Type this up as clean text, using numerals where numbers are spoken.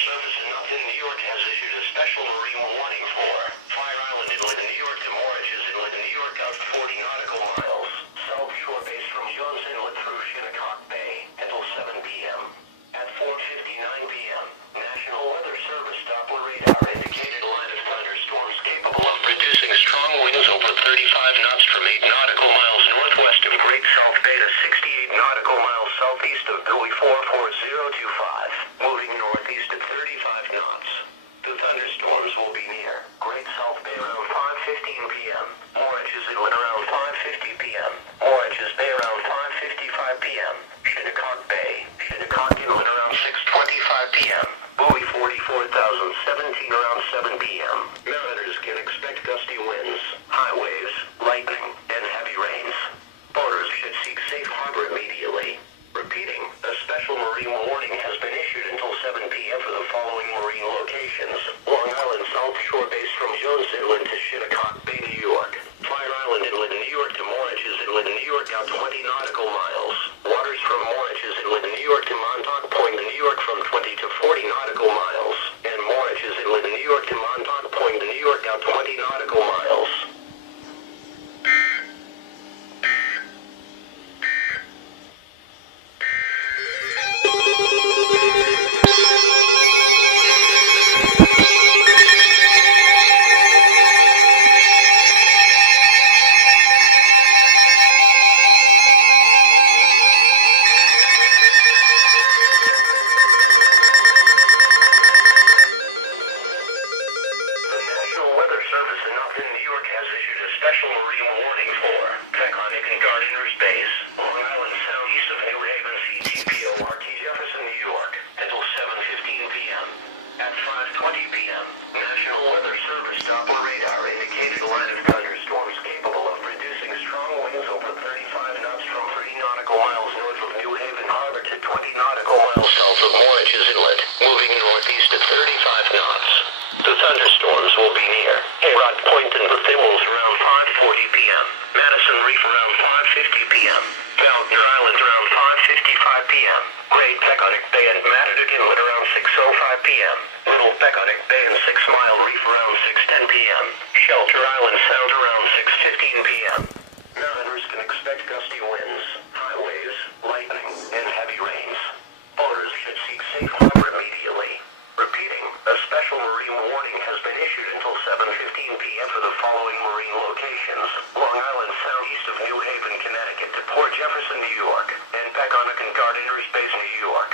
Service in Upton, New York has issued a special marine warning for Fire Island Inlet, New York to Moriches Inlet, New York out 40 nautical miles. South Shore base from Jones Inlet through Shinnecock Bay until 7 p.m. At 4:59 p.m., National Weather Service Doppler radar indicated a line of thunderstorms capable of producing strong winds over 35 knots from 8 nautical miles northwest of Great South Bay to 68 nautical miles southeast of Buoy 44025, moving northeast at 35 knots. The thunderstorms will be near Great South Bay around 5:15 p.m., Moriches Inlet around 5:50 p.m., Moriches Bay around 5:55 p.m., Shinnecock Bay, Shinnecock Inlet around 6:25 p.m., Buoy 44,017 around 7 p.m. Mariners can expect gusty winds, high waves, lightning, and heavy rains. Boaters should seek safe harbor immediately. Repeating, a special marine warning has been issued until 7 p.m. for the following marine locations: Long Island South Shore base from Jones Inlet to Shinnecock Bay, New York. Fire Island Inlet, New York to Moriches Inlet, New York out 20 nautical miles. Waters from Moriches Inlet, New York to Montauk Point, New York from 20 to 40 nautical miles. And Moriches Inlet, New York to Montauk Point, New York out 20 nautical miles. Special marine warning for Taconic and Gardiner's Base, Long Island southeast of New Haven, CTPO, Jefferson, New York, until 7:15 p.m. At 5:20 p.m., National Weather Service Doppler radar indicated a line of thunderstorms capable of producing strong winds over 35 knots from 3 nautical miles north of New Haven Harbor to 20 nautical miles south of Moriches Inlet, moving northeast at 35 knots. The thunderstorms will be near Rod Point and the Thimbles around 5:40 p.m., Madison Reef around 5:50 p.m., Fountain Island around 5:55 p.m., Great Peconic Bay and Matador Inlet around 6:05 p.m., Little Peconic Bay and 6 Mile Reef around 6:10 p.m., Shelter Island Sound around 6:15 p.m. Mariners can expect gusty winds, high waves, lightning, and heavy rains. Boaters should seek safe harbor immediately. Repeating, a special marine warning has been issued until 7:15 p.m. for the following marine locations: Long Island southeast of New Haven, Connecticut to Port Jefferson, New York, and Peconic and Gardiner's Base, New York.